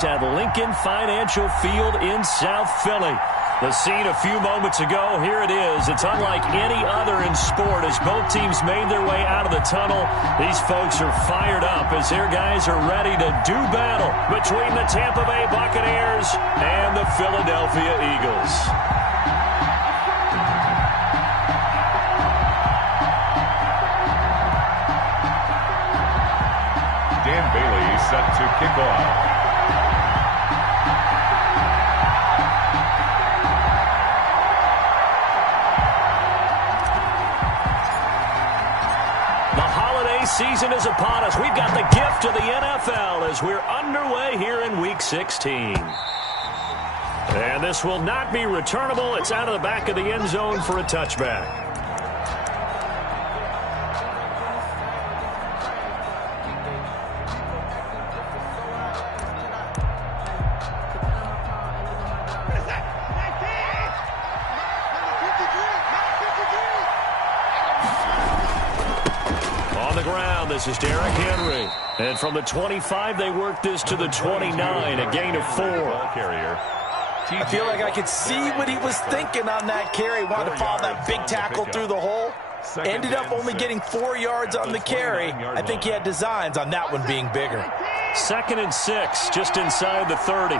At Lincoln Financial Field in South Philly. The scene a few moments ago, here it is. It's unlike any other in sport as both teams made their way out of the tunnel. These folks are fired up as their guys are ready to do battle between the Tampa Bay Buccaneers and the Philadelphia Eagles. Dan Bailey set to kick off. Season is upon us. We've got the gift of the NFL as we're underway here in Week 16. And this will not be returnable. It's out of the back of the end zone for a touchback. This is Derrick Henry. And from the 25, they work this to the 29, a gain of 4. I feel like I could see what he was thinking on that carry. Wanted to follow that big tackle through the hole. Ended up only getting 4 yards on the carry. I think he had designs on that one being bigger. 2nd and 6, just inside the 30.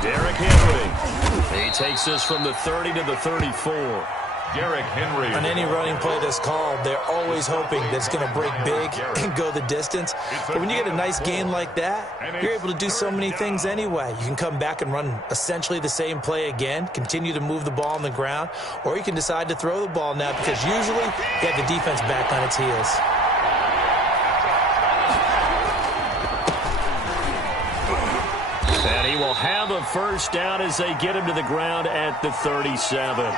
Derrick Henry. He takes this from the 30 to the 34. Derrick Henry. On any running play that's called, they're always hoping that it's going to break big and go the distance. But when you get a nice gain like that, you're able to do so many things anyway. You can come back and run essentially the same play again, continue to move the ball on the ground, or you can decide to throw the ball now because usually you have the defense back on its heels. And he will have a first down as they get him to the ground at the 37.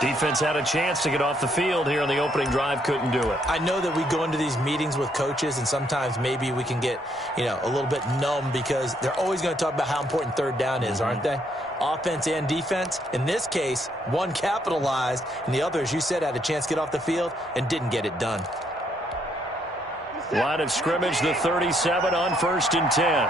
Defense had a chance to get off the field here on the opening drive, couldn't do it. I know that we go into these meetings with coaches, and sometimes maybe we can get, a little bit numb because they're always going to talk about how important third down is, aren't they? Offense and defense. In this case, one capitalized, and the other, as you said, had a chance to get off the field and didn't get it done. Line of scrimmage, the 37 on 1st and 10.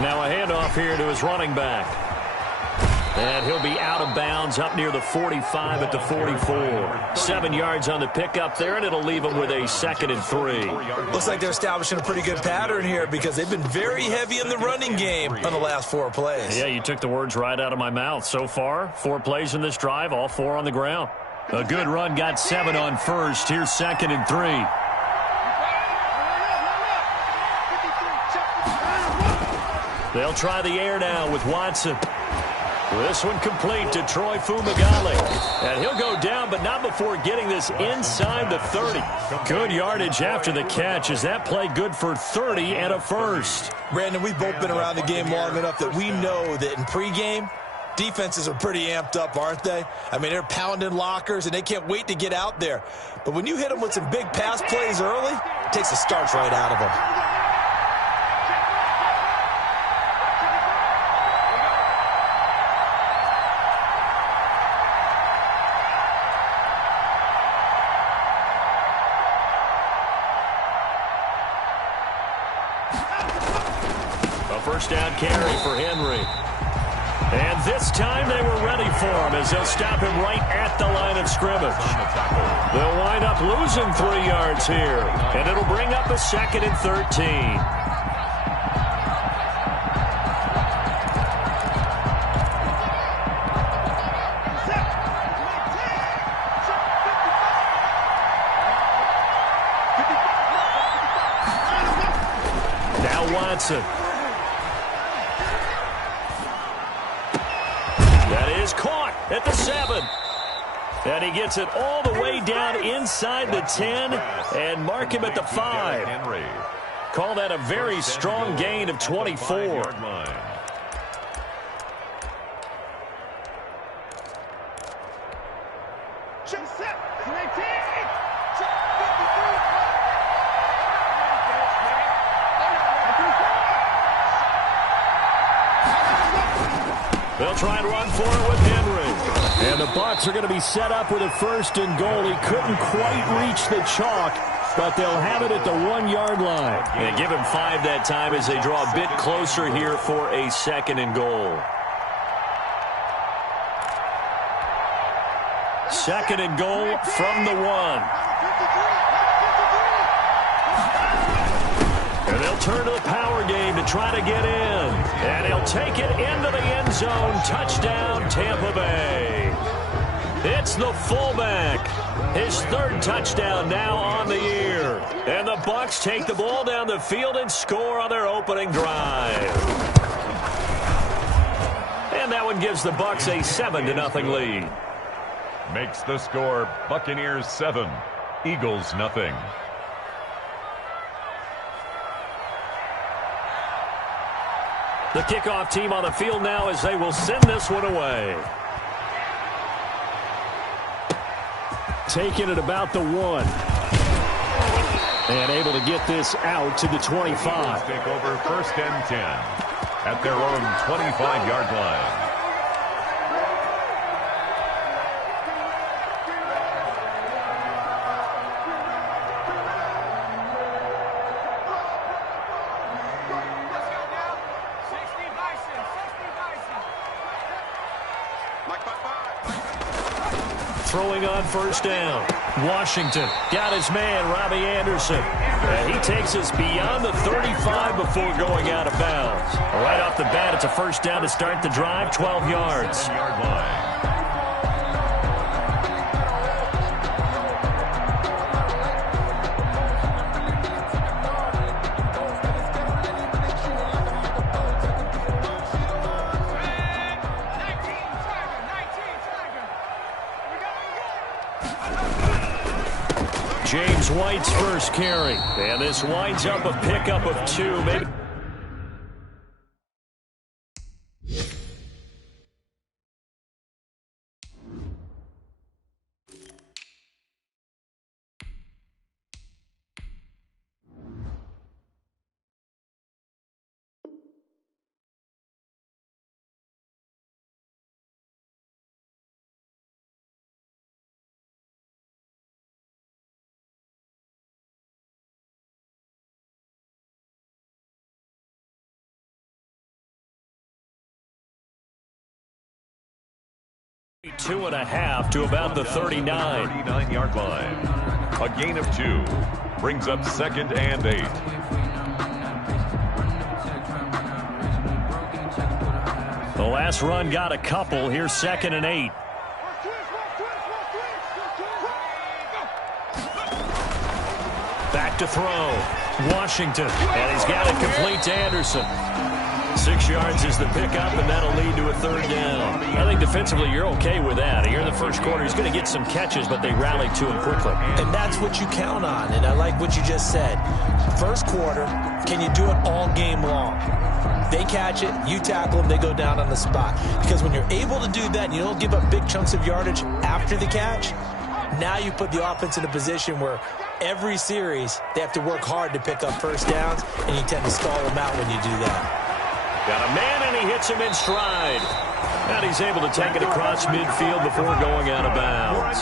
Now a handoff here to his running back. And he'll be out of bounds up near the 45 at the 44. 7 yards on the pickup there, and it'll leave him with a 2nd and 3. Looks like they're establishing a pretty good pattern here because they've been very heavy in the running game on the last 4 plays. Yeah, you took the words right out of my mouth. So far, 4 plays in this drive, all 4 on the ground. A good run, got 7 on 1st. Here's 2nd and 3. They'll try the air now with Watson. This one complete to Troy Fumagalli. And he'll go down, but not before getting this inside the 30. Good yardage after the catch. Is that play good for 30 and a first? Brandon, we've both been around the game long enough that we know that in pregame, defenses are pretty amped up, aren't they? I mean, they're pounding lockers, and they can't wait to get out there. But when you hit them with some big pass plays early, it takes the starch right out of them. First down carry for Henry. And this time they were ready for him as they'll stop him right at the line of scrimmage. They'll wind up losing 3 yards here. And it'll bring up a 2nd and 13. Now Watson. Is caught at the 7. And he gets it all the way down inside the 10 and mark him at the 5. Call that a very strong gain of 24. They'll try and run for it with Henry. And the Bucs are going to be set up with a 1st and goal. He couldn't quite reach the chalk, but they'll have it at the 1-yard line. And give him 5 that time as they draw a bit closer here for a 2nd and goal. 2nd and goal from the 1. And they'll turn to the power game to try to get in. And he'll take it into the end zone. Touchdown, Tampa Bay. It's the fullback. His 3rd touchdown now on the year. And the Bucs take the ball down the field and score on their opening drive. And that one gives the Bucs a 7-0 lead. Makes the score Buccaneers 7, Eagles nothing. The kickoff team on the field now as they will send this one away. Taking it about the 1. And able to get this out to the 25. Take over 1st and 10 at their own 25-yard line. Throwing on 1st down. Washington got his man, Robbie Anderson. And he takes us beyond the 35 before going out of bounds. Right off the bat, it's a 1st down to start the drive, 12 yards. 7-yard line. James White's first carry. And this winds up a pickup of 2, maybe. Two and a half to about the 39. 39-yard line. A gain of 2 brings up 2nd and 8. The last run got a couple. Here's 2nd and 8. Back to throw. Washington. And he's got it complete to Anderson. 6 yards is the pickup, and that'll lead to a 3rd down. I think defensively you're okay with that. Here in the first quarter, he's going to get some catches, but they rally to him quickly. And that's what you count on, and I like what you just said. First quarter, can you do it all game long? They catch it, you tackle them, they go down on the spot. Because when you're able to do that and you don't give up big chunks of yardage after the catch, now you put the offense in a position where every series they have to work hard to pick up 1st downs, and you tend to stall them out when you do that. Got a man, and he hits him in stride. And he's able to take it across midfield before going out of bounds.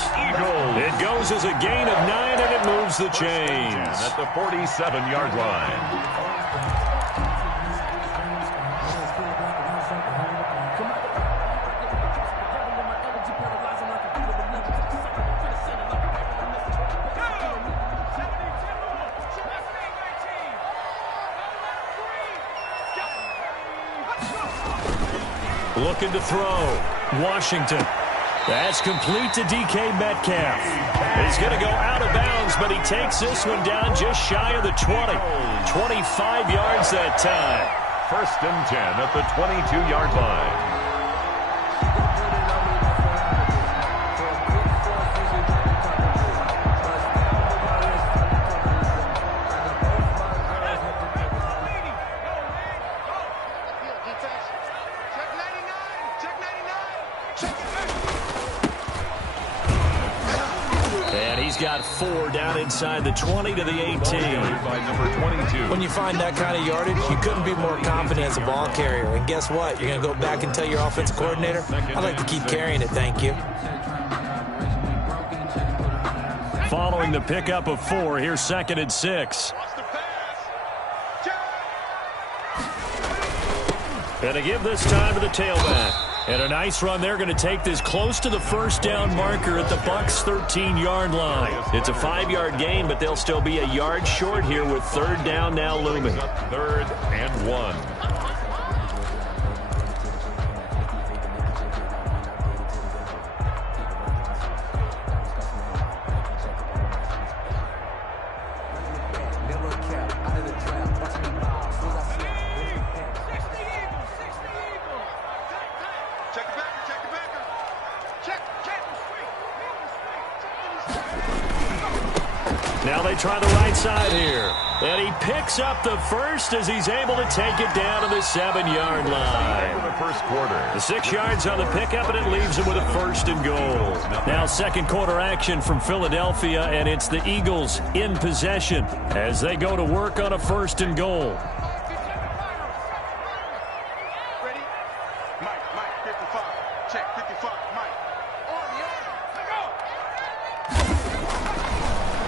It goes as a gain of 9, and it moves the chains. At the 47-yard line. Looking to throw. Washington. That's complete to DK Metcalf. He's going to go out of bounds, but he takes this one down just shy of the 20. 25 yards that time. 1st and 10 at the 22-yard line. 4 down inside the 20 to the 18. By number 22. When you find that kind of yardage, you couldn't be more confident as a ball carrier. And guess what? You're going to go back and tell your offensive coordinator, I'd like to keep carrying it, thank you. Following the pickup of 4, here's 2nd and 6. And to give this time to the tailback. And a nice run. They're going to take this close to the first down marker at the Bucs' 13-yard line. It's a 5-yard gain, but they'll still be a yard short here with 3rd down now looming. 3rd and 1. Now they try the right side here. And he picks up the first as he's able to take it down to the 7-yard line. The first quarter. The 6 yards on the pickup, and it leaves him with a 1st and goal. Now second quarter action from Philadelphia, and it's the Eagles in possession as they go to work on a 1st and goal.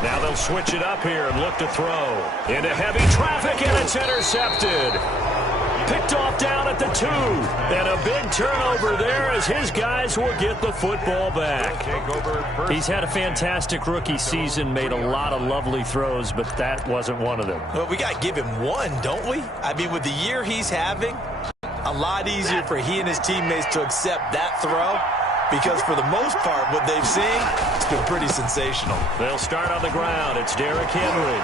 Now they'll switch it up here and look to throw. Into heavy traffic, and it's intercepted. Picked off down at the 2. And a big turnover there as his guys will get the football back. He's had a fantastic rookie season, made a lot of lovely throws, but that wasn't one of them. Well, we got to give him one, don't we? I mean, with the year he's having, a lot easier for he and his teammates to accept that throw. Because for the most part, what they've seen, it's been pretty sensational. They'll start on the ground. It's Derrick Henry.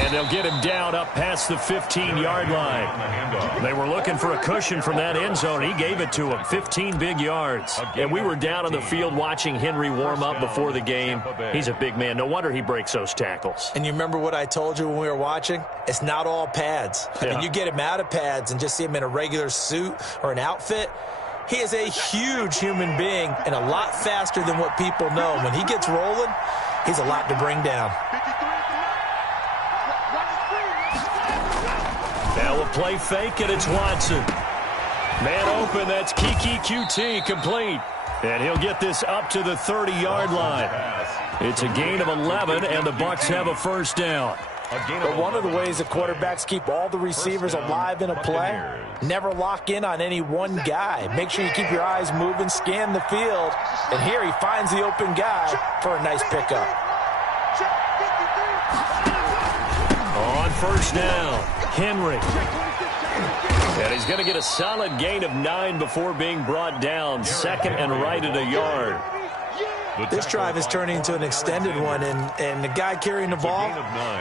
And they'll get him down up past the 15-yard line. They were looking for a cushion from that end zone. He gave it to him, 15 big yards. And we were down on the field watching Henry warm up before the game. He's a big man. No wonder he breaks those tackles. And you remember what I told you when we were watching? It's not all pads. I mean, you get him out of pads and just see him in a regular suit or an outfit. He is a huge human being and a lot faster than what people know. When he gets rolling, he's a lot to bring down. Now a play fake, and it's Watson. Man open, that's Kiki QT complete. And he'll get this up to the 30-yard line. It's a gain of 11, and the Bucs have a 1st down. But one of the ways that quarterbacks keep all the receivers alive in a play, never lock in on any one guy. Make sure you keep your eyes moving, scan the field, and here he finds the open guy for a nice pickup. On 1st down, Henry. And he's going to get a solid gain of 9 before being brought down. 2nd and right at a yard. This drive is turning into an extended one, and the guy carrying the ball,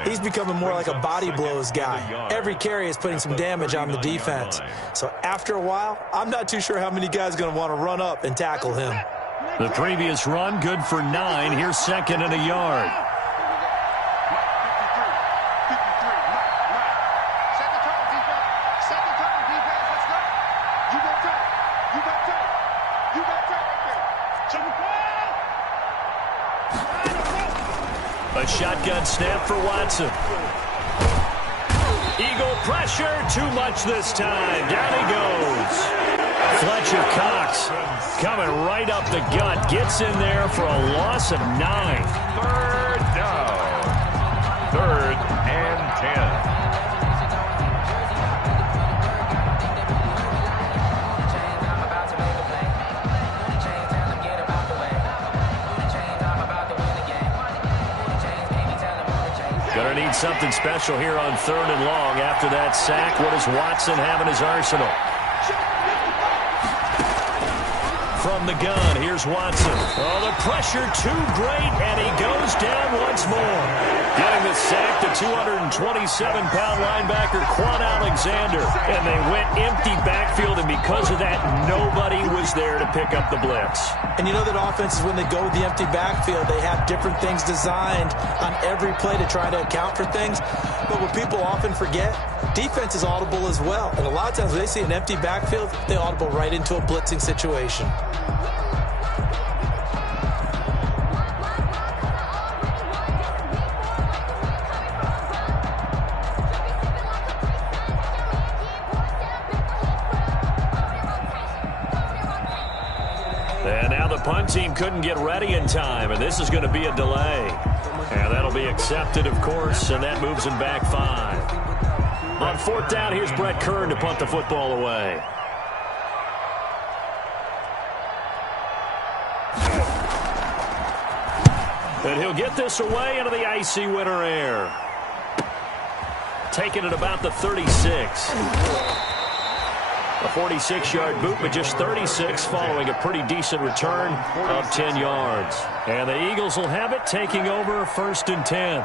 he's becoming more like a body blows guy. Every carry is putting some damage on the defense. So after a while, I'm not too sure how many guys are going to want to run up and tackle him. The previous run, good for 9. Here's 2nd and a yard. A shotgun snap for Watson. Eagle pressure, too much this time. Down he goes. Fletcher Cox coming right up the gut. Gets in there for a loss of 9. 3rd down. 3rd and 10. Gonna need something special here on 3rd and long. After that sack, what does Watson have in his arsenal? From the gun, here's Watson. Oh, the pressure too great, and he goes down once more. Getting the sack, the 227-pound linebacker, Quan Alexander. And they went empty backfield, and because of that, nobody was there to pick up the blitz. And you know that offenses, when they go with the empty backfield, they have different things designed on every play to try to account for things. But what people often forget, defense is audible as well. And a lot of times when they see an empty backfield, they audible right into a blitzing situation. team couldn't get ready in time, and this is going to be a delay. And that'll be accepted, of course, and that moves him back 5. On 4th down, here's Brett Kern to punt the football away. And he'll get this away into the icy winter air. Taking it about the 36. A 46-yard boot, but just 36 following a pretty decent return of 10 yards. And the Eagles will have it, taking over 1st and 10.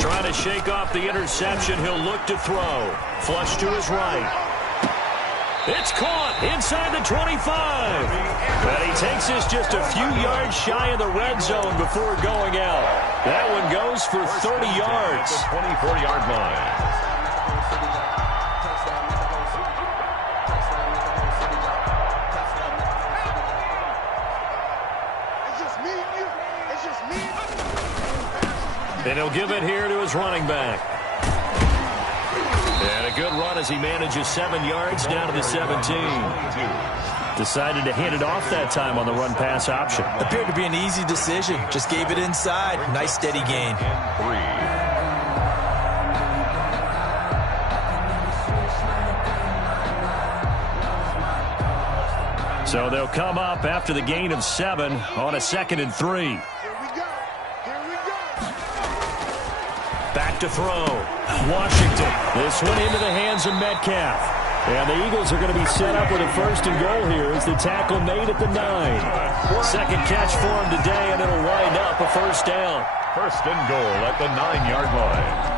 Trying to shake off the interception. He'll look to throw. Flush to his right. It's caught inside the 25. And he takes this just a few yards shy of the red zone before going out. That one goes for 30 yards. 24-yard line. And he'll give it here to his running back. And a good run as he manages 7 yards down to the 17. Decided to hand it off that time on the run-pass option. Appeared to be an easy decision. Just gave it inside. Nice steady gain. 3. So they'll come up after the gain of 7 on a 2nd and 3. Back to throw. Washington. This one into the hands of Metcalf. And the Eagles are going to be set up with a 1st and goal here as the tackle made at the 9. Second catch for him today, and it'll wind up a 1st down. 1st and goal at the 9-yard line.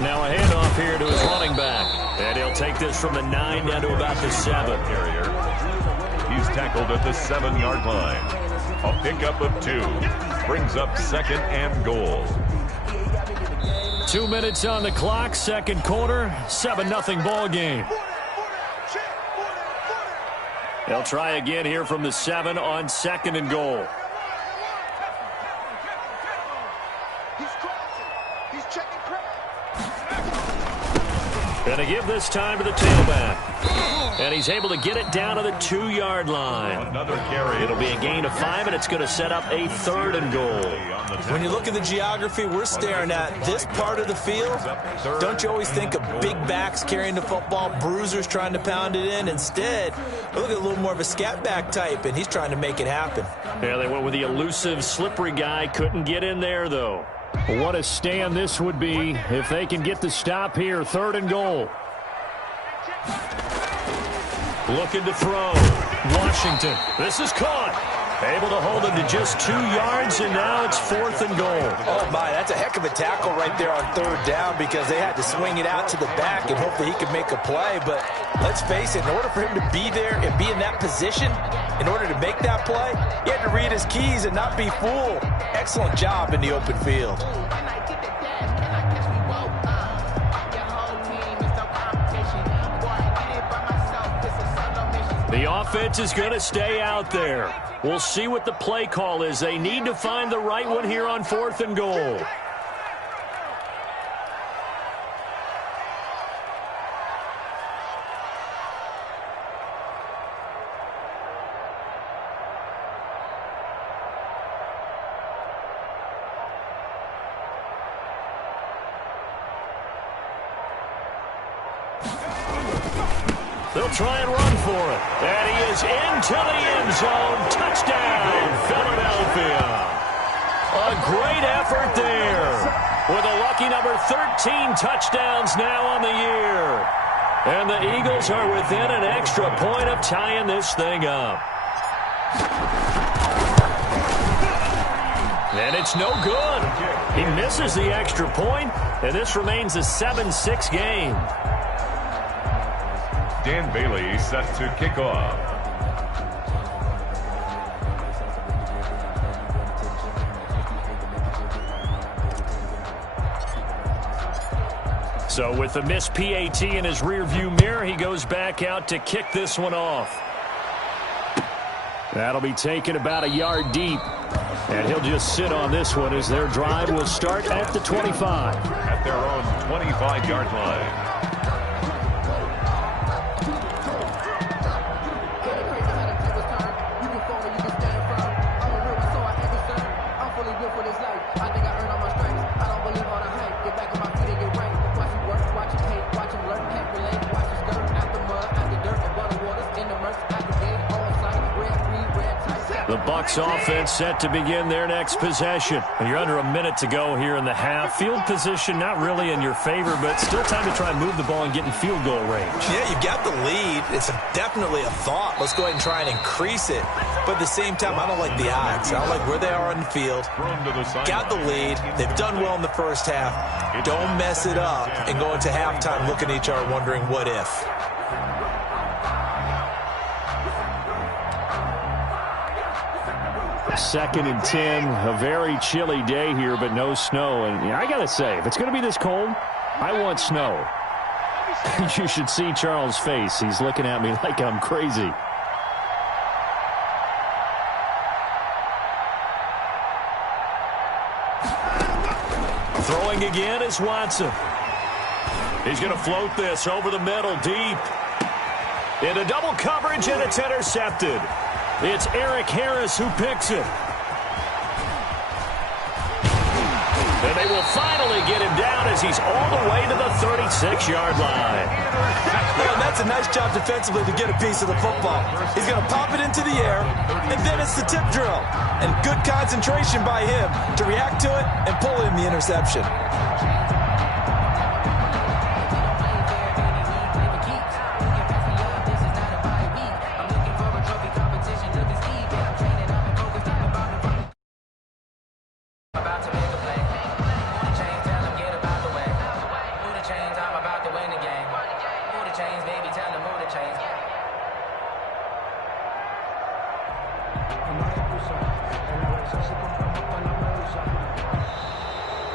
Now a handoff here to his running back. And he'll take this from the 9 down to about the 7. He's tackled at the 7-yard line. A pickup of 2. Brings up 2nd and goal. 2 minutes on the clock, 2nd quarter, 7-0 ball game. They'll try again here from the 7 on 2nd and goal. And to give this time to the tailback. And he's able to get it down to the 2-yard line. Another carry. It'll be a gain of 5, and it's going to set up a 3rd and goal. When you look at the geography we're staring at, this part of the field, don't you always think of big backs carrying the football, bruisers trying to pound it in? Instead, look at a little more of a scat back type, and he's trying to make it happen. Yeah, they went with the elusive, slippery guy. Couldn't get in there, though. What a stand this would be if they can get the stop here. 3rd and goal. Looking to throw. Washington. This is caught. Able to hold him to just 2 yards, and now it's 4th and goal. Oh, my, that's a heck of a tackle right there on 3rd down because they had to swing it out to the back and hopefully he could make a play. But let's face it, in order for him to be there and be in that position, in order to make that play, he had to read his keys and not be fooled. Excellent job in the open field. The offense is going to stay out there. We'll see what the play call is. They need to find the right one here on 4th and goal. They'll try and run for it. And he is into the end zone. Touchdown, Philadelphia. A great effort there. With a lucky number 13 touchdowns now on the year. And the Eagles are within an extra point of tying this thing up. And it's no good. He misses the extra point, and this remains a 7-6 game. Dan Bailey set to kick off. So with the missed PAT in his rearview mirror, he goes back out to kick this one off. That'll be taken about a yard deep. And he'll just sit on this one as their drive will start at the 25. At their own 25-yard line. The Bucs offense set to begin their next possession. And you're under a minute to go here in the half. Field position not really in your favor, but still time to try and move the ball and get in field goal range. Yeah, you've got the lead. It's definitely a thought. Let's go ahead and try and increase it. But at the same time, I don't like the odds. I don't like where they are on the field. Got the lead. They've done well in the first half. Don't mess it up and go into halftime looking at each other wondering what if. Second and 10, a very chilly day here, but no snow. And I got to say, if it's going to be this cold, I want snow. You should see Charles' face. He's looking at me like I'm crazy. Throwing again is Watson. He's going to float this over the middle, deep. Into double coverage, and it's intercepted. It's Eric Harris who picks it. And they will finally get him down as he's all the way to the 36-yard line. Yeah, and that's a nice job defensively to get a piece of the football. He's going to pop it into the air, and then it's the tip drill. And good concentration by him to react to it and pull in the interception.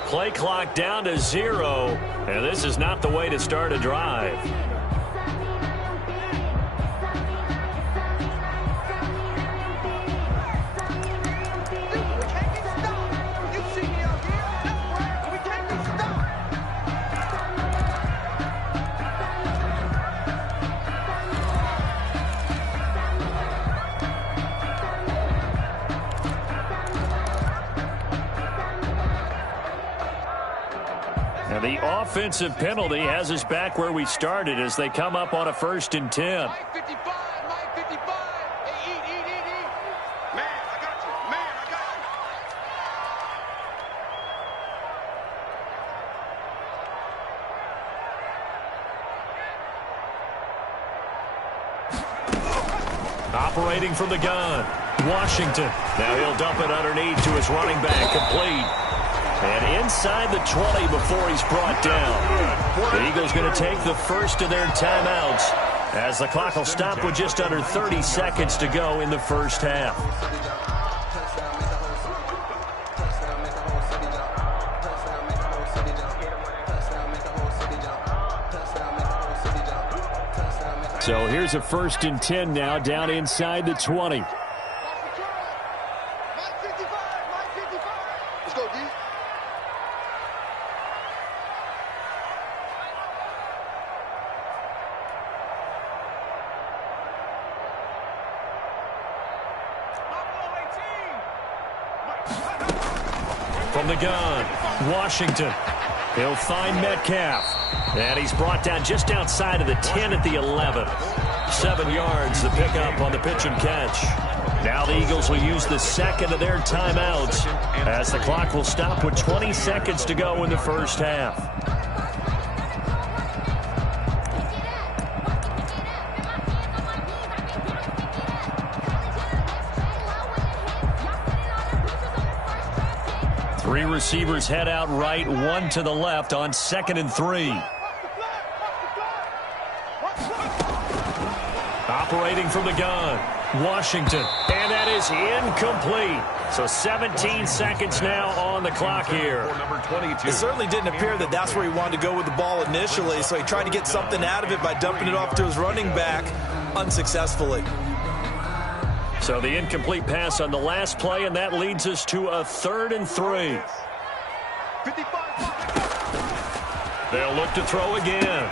Play clock down to 0, and this is not the way to start a drive. The offensive penalty has us back where we started as they come up on a 1st and 10. Mike 55, Mike 55. Hey, eat. Man, I got you. Operating from the gun, Washington. Now he'll dump it underneath to his running back, complete. And inside the 20 before he's brought down. The Eagles going to take the first of their timeouts as the clock will stop with just under 30 seconds to go in the first half. So here's a 1st and 10 now down inside the 20. From the gun, Washington. He'll find Metcalf. And he's brought down just outside of the 10 at the 11. 7 yards, the pickup on the pitch and catch. Now the Eagles will use the second of their timeouts as the clock will stop with 20 seconds to go in the first half. Three receivers head out right, one to the left on 2nd and 3. Operating from the gun, Washington. And that is incomplete. So 17 seconds now on the clock here. It certainly didn't appear that that's where he wanted to go with the ball initially, so he tried to get something out of it by dumping it off to his running back unsuccessfully. So the incomplete pass on the last play, and that leads us to a 3rd and 3. They'll look to throw again.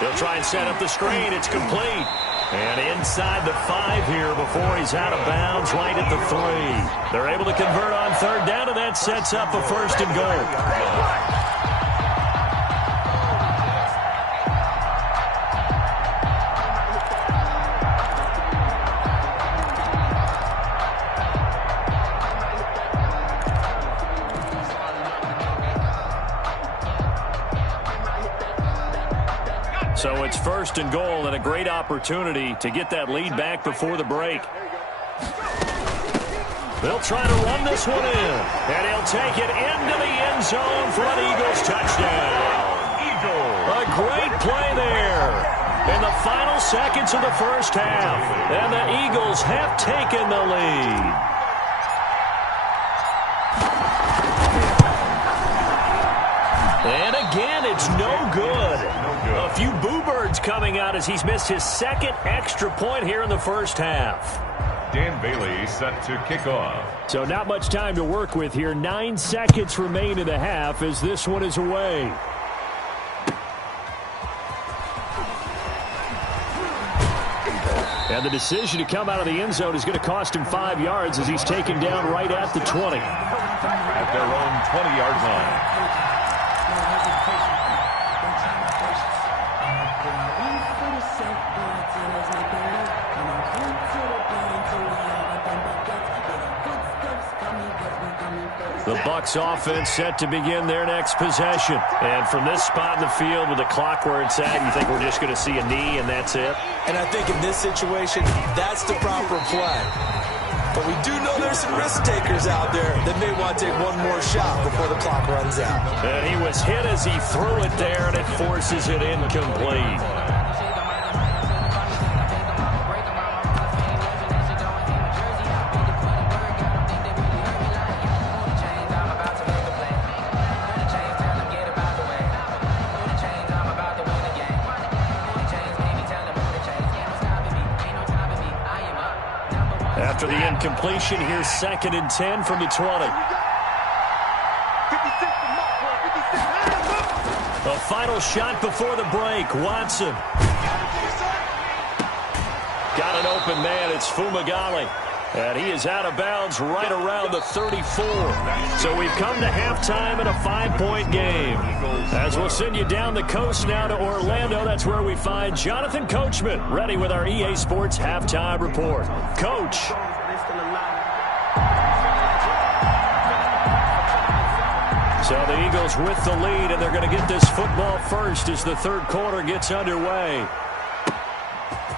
They'll try and set up the screen. It's complete. And inside the 5 here before he's out of bounds right at the 3. They're able to convert on 3rd down, and that sets up a 1st and goal. So it's 1st and goal, and a great opportunity to get that lead back before the break. They'll try to run this one in, and he'll take it into the end zone for an Eagles touchdown. A great play there in the final seconds of the first half, and the Eagles have taken the lead. And again, it's no good. A few boo birds coming out as he's missed his 2nd extra point here in the first half. Dan Bailey set to kick off. So not much time to work with here. 9 seconds remain in the half as this one is away. And the decision to come out of the end zone is going to cost him 5 yards as he's taken down right at the 20. At their own 20-yard line. The Bucs offense set to begin their next possession. And from this spot in the field with the clock where it's at, you think we're just going to see a knee and that's it? And I think in this situation, that's the proper play. But we do know there's some risk takers out there that may want to take one more shot before the clock runs out. And he was hit as he threw it there, and it forces it incomplete. After the incompletion, here's 2nd and 10 from the 20. A final shot before the break. Watson. Got an open man. It's Fumagalli. And he is out of bounds right around the 34. So we've come to halftime in a 5-point game. As we'll send you down the coast now to Orlando, that's where we find Jonathan Coachman, ready with our EA Sports Halftime Report. Coach. So the Eagles with the lead, and they're going to get this football first as the 3rd quarter gets underway.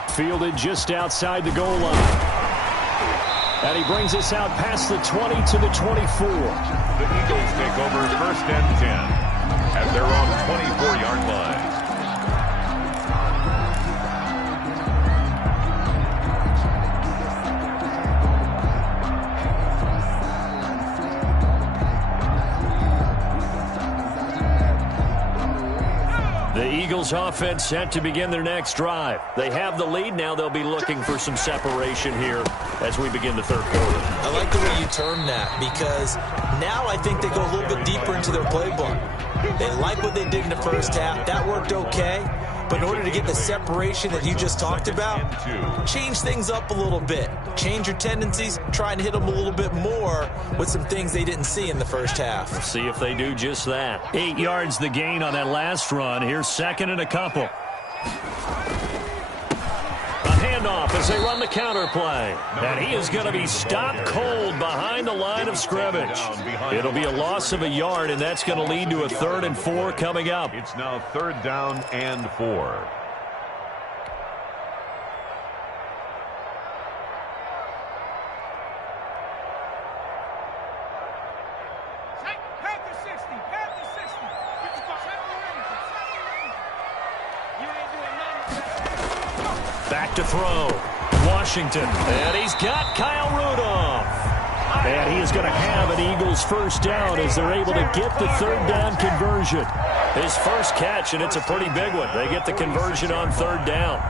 Fielded just outside the goal line. And he brings us out past the 20 to the 24. The Eagles take over 1st and 10 at their own 24-yard line. The Eagles offense set to begin their next drive. They have the lead. Now they'll be looking for some separation here as we begin the 3rd quarter. I like the way you term that because now I think they go a little bit deeper into their playbook. They like what they did in the first half. That worked okay. But in order to get the separation that you just talked about, change things up a little bit. Change your tendencies, try and hit them a little bit more with some things they didn't see in the first half. Let's see if they do just that. 8 yards the gain on that last run. Here's 2nd and a couple. A handoff as they run the counter play. And he is going to be stopped cold behind the line of scrimmage. It'll be a loss of a yard, and that's going to lead to a 3rd and 4 coming up. It's now 3rd down and 4. Back to throw. Washington. And he's got Kyle Rudolph. And he is going to have an Eagles first down as they're able to get the third down conversion. His first catch, and it's a pretty big one. They get the conversion on third down.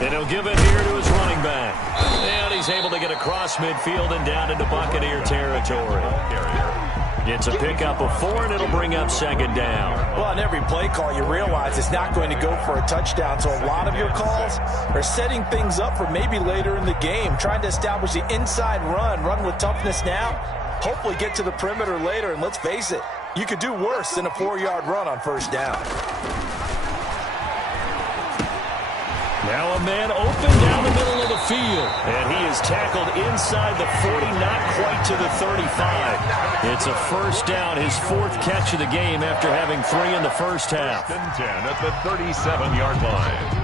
And he'll give it here to his running back. And he's able to get across midfield and down into Buccaneer territory. It's a pickup of 4, and it'll bring up second down. Well, on every play call, you realize it's not going to go for a touchdown. So a lot of your calls are setting things up for maybe later in the game, trying to establish the inside run with toughness now, hopefully get to the perimeter later. And let's face it, you could do worse than a 4-yard run on first down. Now a man open down the middle of the field. And he is tackled inside the 40, not quite to the 35. It's a first down, his 4th catch of the game after having 3 in the first half. 10 at the 37-yard line.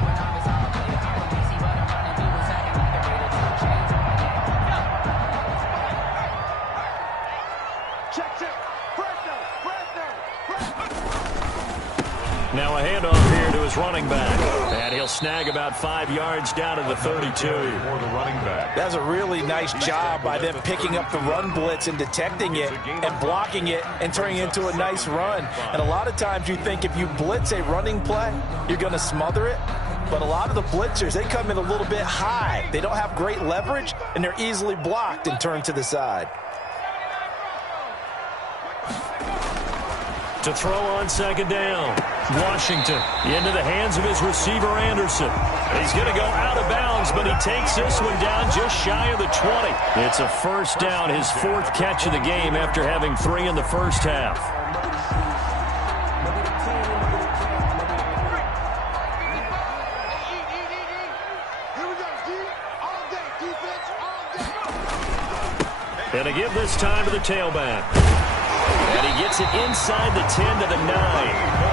Now a handoff here to his running back. And he'll snag about 5 yards down to the 32. For the running back. That's a really nice job by them picking up the run blitz and detecting it and blocking it and turning it into a nice run. And a lot of times you think if you blitz a running play, you're going to smother it. But a lot of the blitzers, they come in a little bit high. They don't have great leverage, and they're easily blocked and turned to the side. To throw on second down. Washington into the hands of his receiver, Anderson. He's going to go out of bounds, but he takes this one down just shy of the 20. It's a first down, his 4th catch of the game after having 3 in the first half. And to give this time to the tailback. And he gets it inside the 10 to the 9.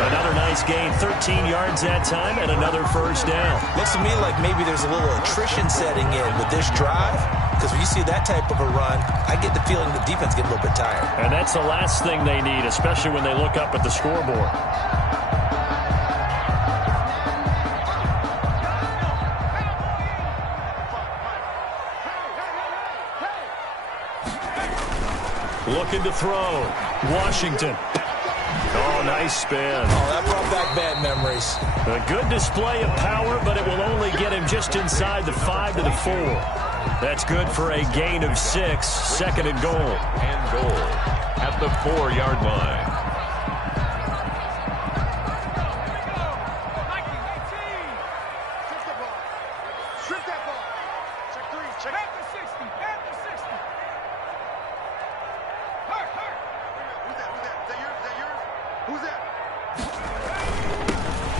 Another nice gain, 13 yards that time, and another first down. Looks to me like maybe there's a little attrition setting in with this drive, because when you see that type of a run, I get the feeling the defense gets a little bit tired. And that's the last thing they need, especially when they look up at the scoreboard. Looking to throw. Washington. Oh, nice spin. Oh, that brought back bad memories. A good display of power, but it will only get him just inside the 5 to the 4. That's good for a gain of 6, second and goal. And goal at the 4-yard line.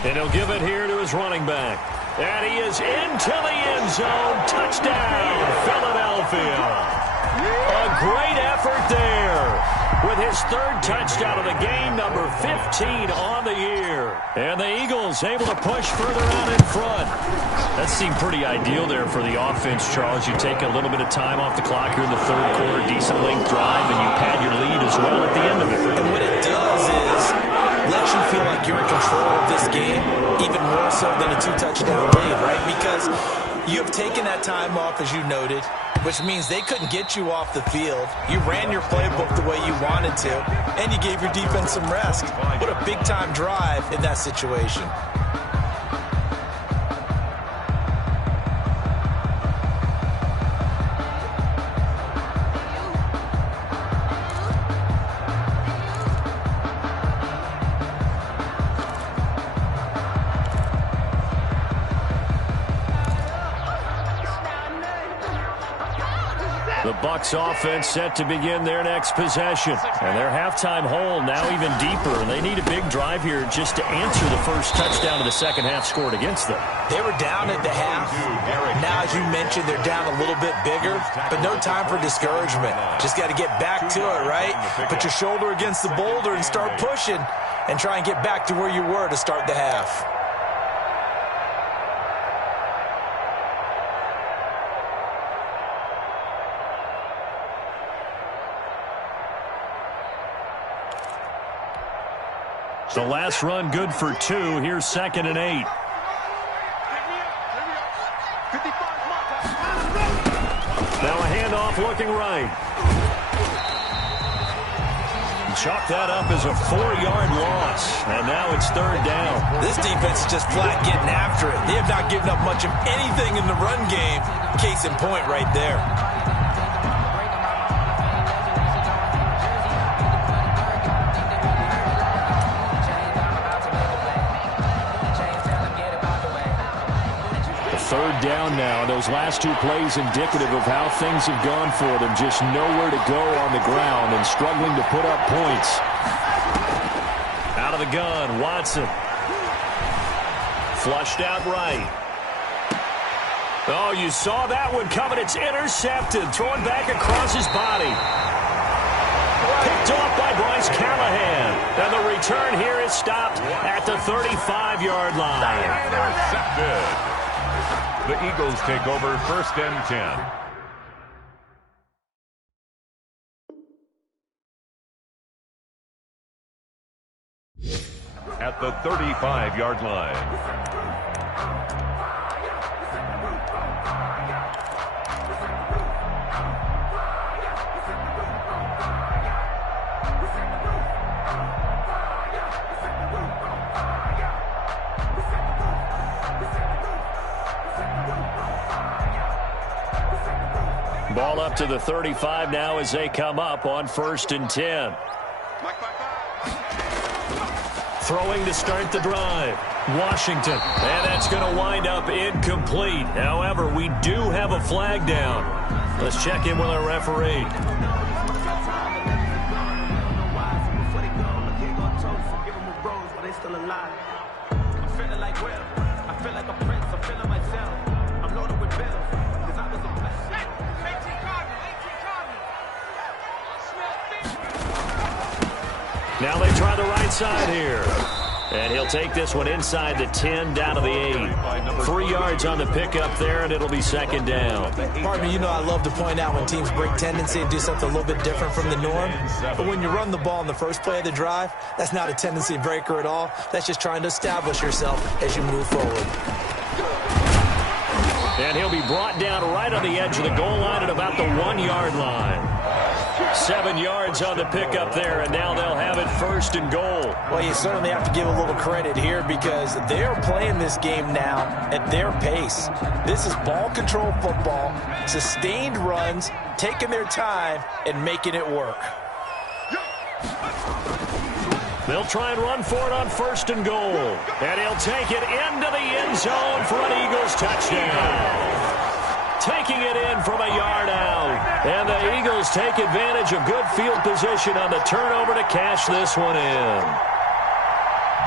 And he'll give it here to his running back. And he is into the end zone. Touchdown, Philadelphia. A great effort there with his 3rd touchdown of the game, number 15 on the year. And the Eagles able to push further out in front. That seemed pretty ideal there for the offense, Charles. You take a little bit of time off the clock here in the 3rd quarter, decent length drive, and you pad your lead as well at the end of it. And what it does is lets you feel like you're in control of this game, even more so than a 2-touchdown lead, right? Because you have taken that time off, as you noted, which means they couldn't get you off the field. You ran your playbook the way you wanted to, and you gave your defense some rest. What a big-time drive in that situation. The Bucs offense set to begin their next possession. And their halftime hole now even deeper. And they need a big drive here just to answer the first touchdown of the second half scored against them. They were down at the half. Now, as you mentioned, they're down a little bit bigger. But no time for discouragement. Just got to get back to it, right? Put your shoulder against the boulder and start pushing. And try and get back to where you were to start the half. So last run good for 2. Here's 2nd and 8. Now a handoff looking right. Chalk that up as a 4-yard loss. And now it's 3rd down. This defense is just flat getting after it. They have not given up much of anything in the run game. Case in point right there. Third down now. Those last 2 plays indicative of how things have gone for them. Just nowhere to go on the ground and struggling to put up points. Out of the gun, Watson. Flushed out right. Oh, you saw that one coming. It's intercepted. Throwing back across his body. Picked off by Bryce Callahan. And the return here is stopped at the 35-yard line. Intercepted. The Eagles take over 1st and 10. At the 35-yard line. Ball up to the 35 now as they come up on 1st and 10. Throwing to start the drive. Washington. And that's going to wind up incomplete. However, we do have a flag down. Let's check in with our referee. Now they try the right side here. And he'll take this one inside the 10, down to the 8. 3 yards on the pickup there, and it'll be 2nd down. Pardon me, you know I love to point out when teams break tendency and do something a little bit different from the norm. But when you run the ball in the first play of the drive, that's not a tendency breaker at all. That's just trying to establish yourself as you move forward. And he'll be brought down right on the edge of the goal line at about the 1-yard line. 7 yards on the pickup there, and now they'll have it 1st and goal. Well, you certainly have to give a little credit here because they're playing this game now at their pace. This is ball control football, sustained runs, taking their time, and making it work. They'll try and run for it on 1st and goal. And he'll take it into the end zone for an Eagles touchdown. Taking it in from a yard out. And the Eagles take advantage of good field position on the turnover to cash this one in.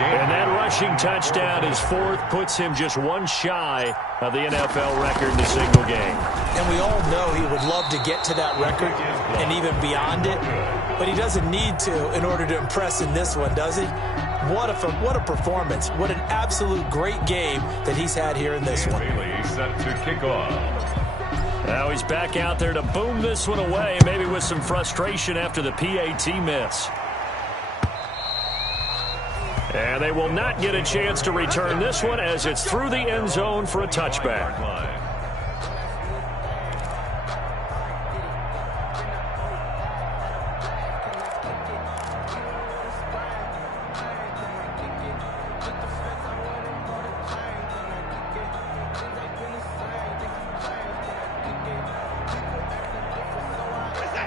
And that rushing touchdown is 4th, puts him just 1 shy of the NFL record in a single game. And we all know he would love to get to that record and even beyond it, but he doesn't need to in order to impress in this one, does he? What a performance. What an absolute great game that he's had here in this one. Set to kick off. Now he's back out there to boom this one away, maybe with some frustration after the PAT miss. And they will not get a chance to return this one as it's through the end zone for a touchback.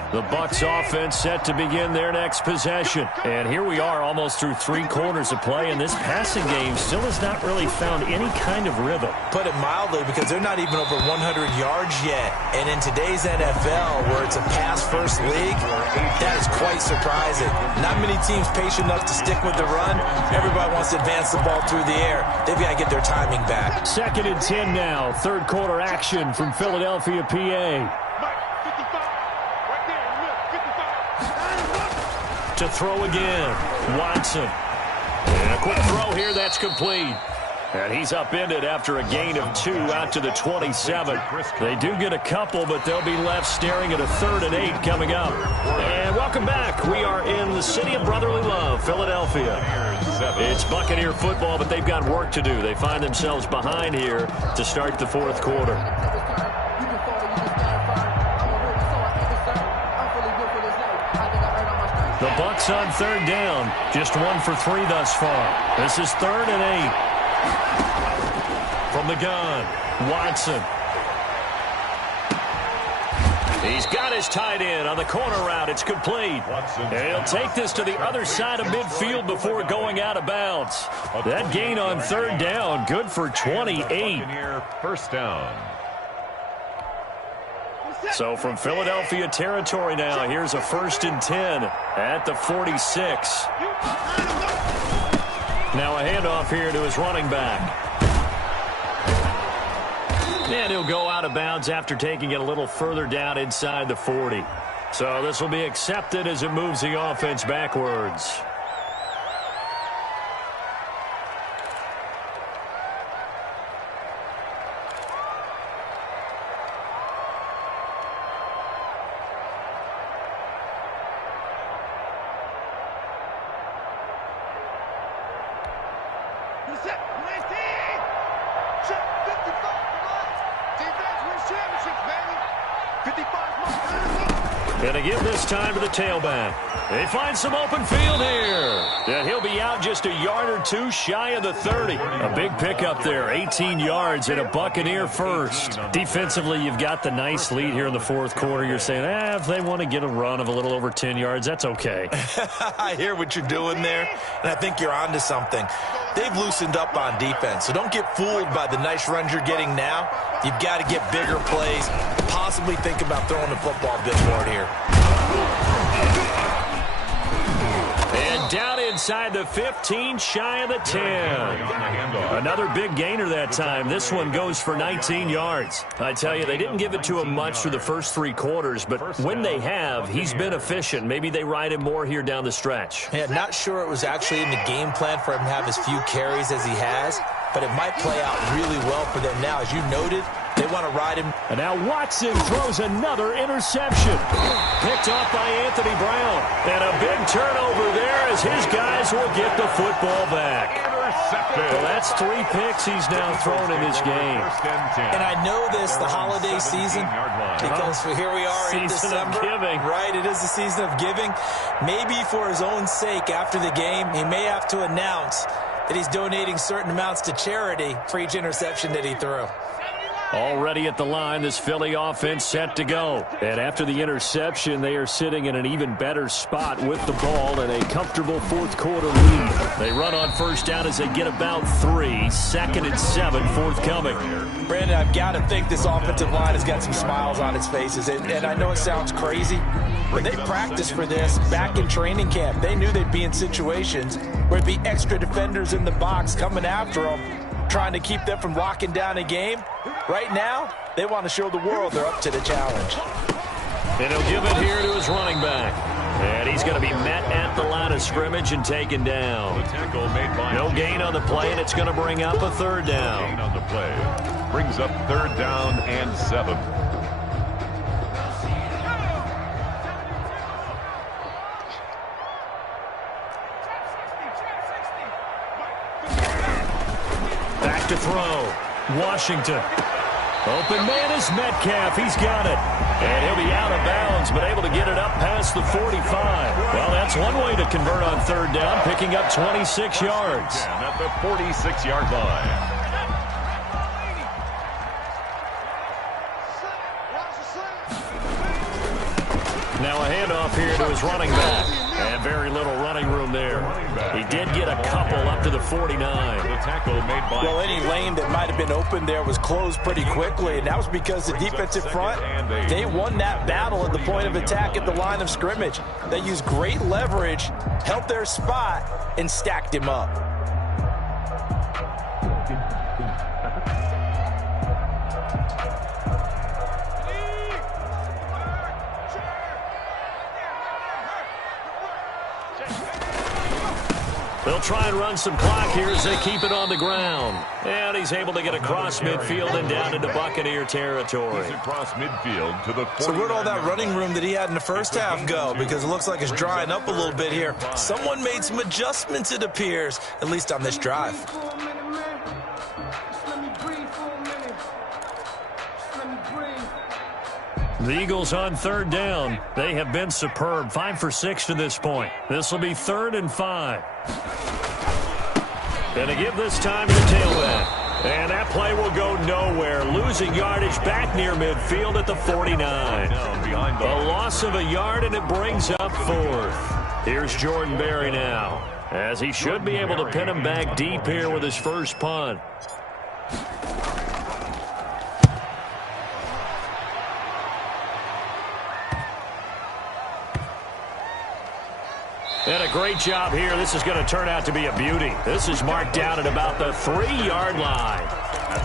The Bucs offense set to begin their next possession. And here we are almost through 3 quarters of play, and this passing game still has not really found any kind of rhythm. Put it mildly, because they're not even over 100 yards yet. And in today's NFL, where it's a pass-first league, that is quite surprising. Not many teams patient enough to stick with the run. Everybody wants to advance the ball through the air. They've got to get their timing back. 2nd and 10 now. 3rd quarter action from Philadelphia, PA. To throw again, Watson. And a quick throw here, that's complete. And he's upended after a gain of 2 out to the 27. They do get a couple, but they'll be left staring at a 3rd and 8 coming up. And welcome back. We are in the city of brotherly love, Philadelphia. It's Buccaneer football, but they've got work to do. They find themselves behind here to start the 4th quarter. The Bucs on 3rd down. Just 1 for 3 thus far. This is 3rd and 8. From the gun, Watson. He's got his tight end on the corner route. It's complete. And he'll take this to the other side of midfield before going out of bounds. That gain on 3rd down, good for 28. First down. So from Philadelphia territory now, here's a 1st and 10 at the 46. Now a handoff here to his running back. And he'll go out of bounds after taking it a little further down inside the 40. So this will be accepted as it moves the offense backwards. Gonna give this time to the tailback. They find some open field here. And he'll be out just a yard or 2 shy of the 30. A big pickup there, 18 yards and a Buccaneer first. Defensively, you've got the nice lead here in the 4th quarter. You're saying, if they want to get a run of a little over 10 yards, that's okay. I hear what you're doing there, and I think you're onto something. They've loosened up on defense, so don't get fooled by the nice runs you're getting now. You've got to get bigger plays, possibly think about throwing the football a bit more here. And down inside the 15, shy of the 10. Another big gainer that time. This one goes for 19 yards. I tell you, they didn't give it to him much through the first 3 quarters, but when they have, he's been efficient. Maybe they ride him more here down the stretch. Yeah, not sure it was actually in the game plan for him to have as few carries as he has, but it might play out really well for them now. As you noted, they want to ride him. And now Watson throws another interception. Picked off by Anthony Brown. And a big turnover there as his guys will get the football back. Well, that's 3 picks he's now thrown in this game. And I know this, the holiday season, because here we are in December. Season of giving. Right, it is the season of giving. Maybe for his own sake after the game, he may have to announce that he's donating certain amounts to charity for each interception that he threw. Already at the line, this Philly offense set to go. And after the interception, they are sitting in an even better spot with the ball and a comfortable 4th quarter lead. They run on 1st down as they get about 3. 2nd and 7 forthcoming. Brandon, I've got to think this offensive line has got some smiles on its faces. And I know it sounds crazy, but they practiced for this back in training camp. They knew they'd be in situations where there'd be extra defenders in the box coming after them, trying to keep them from locking down a game. Right now, they want to show the world they're up to the challenge. And he'll give it here to his running back. And he's going to be met at the line of scrimmage and taken down. No gain on the play, and it's going to bring up a 3rd down. Gain on the play. Brings up 3rd down and 7. Back to throw. Washington. Open man is Metcalf. He's got it. And he'll be out of bounds, but able to get it up past the 45. Well, that's one way to convert on 3rd down, picking up 26 yards. At the 46-yard line. Now a handoff here to his running back. And very little running room there. He did get a couple up to the 49. The tackle made by... Well, any lane that might have been open there was closed pretty quickly, and that was because the defensive front, they won that battle at the point of attack at the line of scrimmage. They used great leverage, held their spot, and stacked him up. They'll try and run some clock here as they keep it on the ground. And he's able to get across midfield and down into Buccaneer territory. He's across midfield to the 40. So where'd all that running room that he had in the first half go? Because it looks like it's drying up a little bit here. Someone made some adjustments, it appears, at least on this drive. The Eagles on third down. They have been superb. 5 for 6 to this point. This will be 3rd and 5. And to give this time to the tailback. And that play will go nowhere. Losing yardage back near midfield at the 49. A loss of a yard, and it brings up 4th. Here's Jordan Berry now, as he should be able to pin him back deep here with his first punt. And a great job here. This is going to turn out to be a beauty. This is marked down at about the 3-yard line.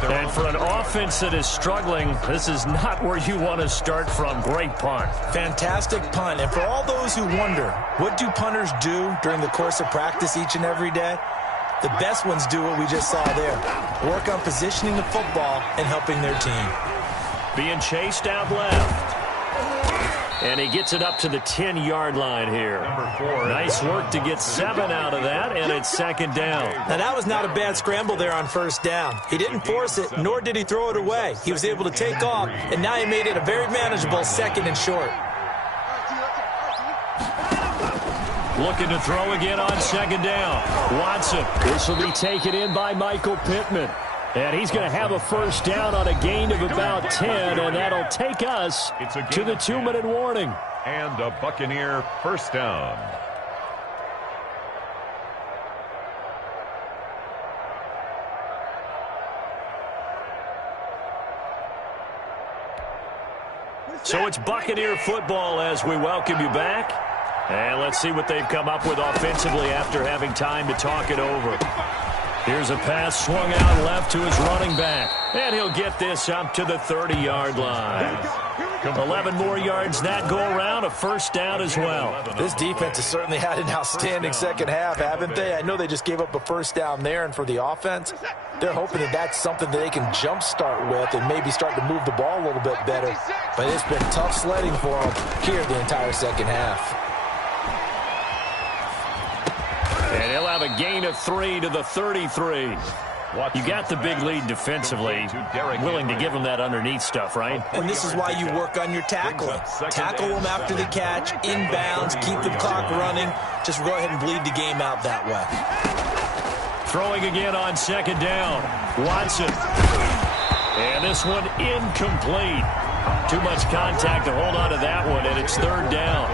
And for an offense that is struggling, this is not where you want to start from. Great punt. Fantastic punt. And for all those who wonder, what do punters do during the course of practice each and every day? The best ones do what we just saw there. Work on positioning the football and helping their team. Being chased out left. And he gets it up to the 10-yard line here. Nice work to get 7 out of that, and it's 2nd down. Now, that was not a bad scramble there on 1st down. He didn't force it, nor did he throw it away. He was able to take off, and now he made it a very manageable 2nd and short. Looking to throw again on 2nd down. Watson. This will be taken in by Michael Pittman. And he's going to have a first down on a gain of about 10, and that'll take us to the 2-minute warning. And a Buccaneer first down. So it's Buccaneer football as we welcome you back. And let's see what they've come up with offensively after having time to talk it over. Here's a pass swung out left to his running back. And he'll get this up to the 30-yard line. 11 more yards that go around, a first down as well. This defense has certainly had an outstanding second half, haven't they? I know they just gave up a first down there, and for the offense, they're hoping that that's something that they can jumpstart with and maybe start to move the ball a little bit better. But it's been tough sledding for them here the entire second half. And he'll have a gain of 3 to the 33. You got the big lead defensively, willing to give them that underneath stuff, right? And this is why you work on your tackling. Tackle them after the catch, inbounds, keep the clock running. Just go ahead and bleed the game out that way. Throwing again on 2nd down. Watson. And this one incomplete. Too much contact to hold on to that one, and it's 3rd down.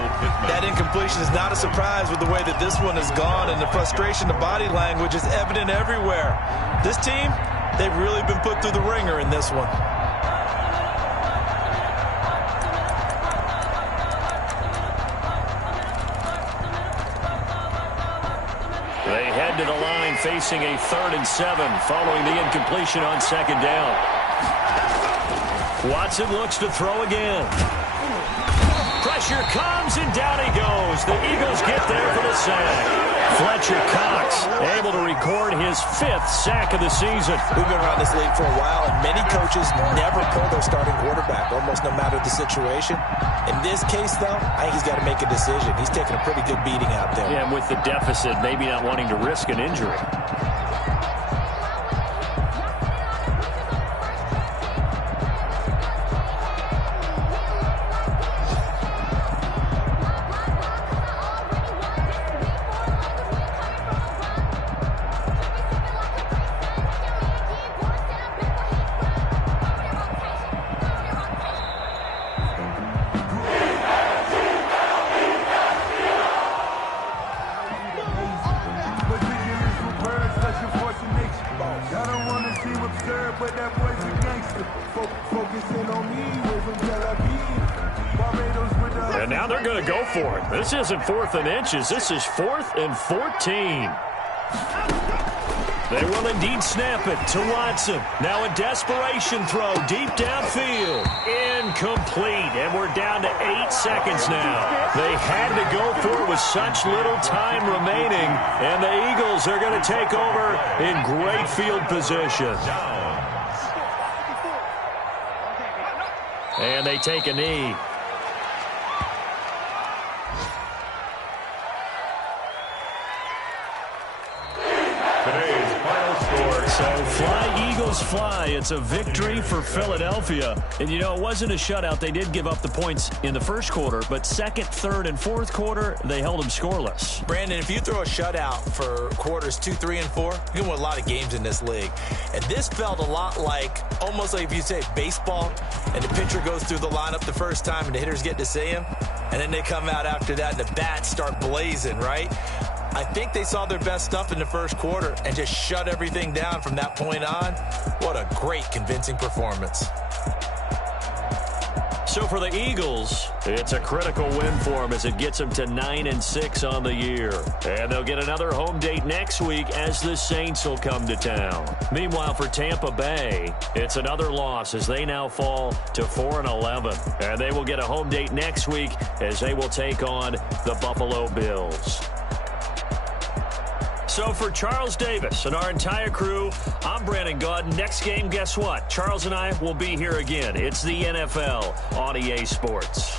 That incompletion is not a surprise with the way that this one has gone, and the frustration, the body language is evident everywhere. This team, they've really been put through the ringer in this one. They head to the line facing a 3rd and 7 following the incompletion on 2nd down. Watson looks to throw again. Pressure comes, and down he goes. The Eagles get there for the sack. Fletcher Cox able to record his 5th sack of the season. We've been around this league for a while, and many coaches never pull their starting quarterback, almost no matter the situation. In this case, though, I think he's got to make a decision. He's taking a pretty good beating out there. Yeah, and with the deficit, maybe not wanting to risk an injury. And now they're going to go for it. This isn't 4th and inches. This is 4th and 14. They will indeed snap it to Watson. Now a desperation throw deep downfield. Incomplete. And we're down to 8 seconds now. They had to go for it with such little time remaining. And the Eagles Eagles are going to take over in great field position. And they take a knee. Today's final score. So fly, Eagles, fly. It's a victory for Philadelphia. And, you know, it wasn't a shutout. They did give up the points in the first quarter, but second, third, and fourth quarter, they held them scoreless. Brandon, if you throw a shutout for quarters 2, 3, and 4, you can win a lot of games in this league. And this felt a lot like, almost like if you say baseball, and the pitcher goes through the lineup the first time and the hitters get to see him, and then they come out after that and the bats start blazing, right? I think they saw their best stuff in the first quarter and just shut everything down from that point on. What a great, convincing performance. So for the Eagles, it's a critical win for them as it gets them to 9-6 on the year. And they'll get another home date next week as the Saints will come to town. Meanwhile, for Tampa Bay, it's another loss as they now fall to 4-11. And they will get a home date next week as they will take on the Buffalo Bills. So for Charles Davis and our entire crew, I'm Brandon Gaudin. Next game, guess what? Charles and I will be here again. It's the NFL on EA Sports.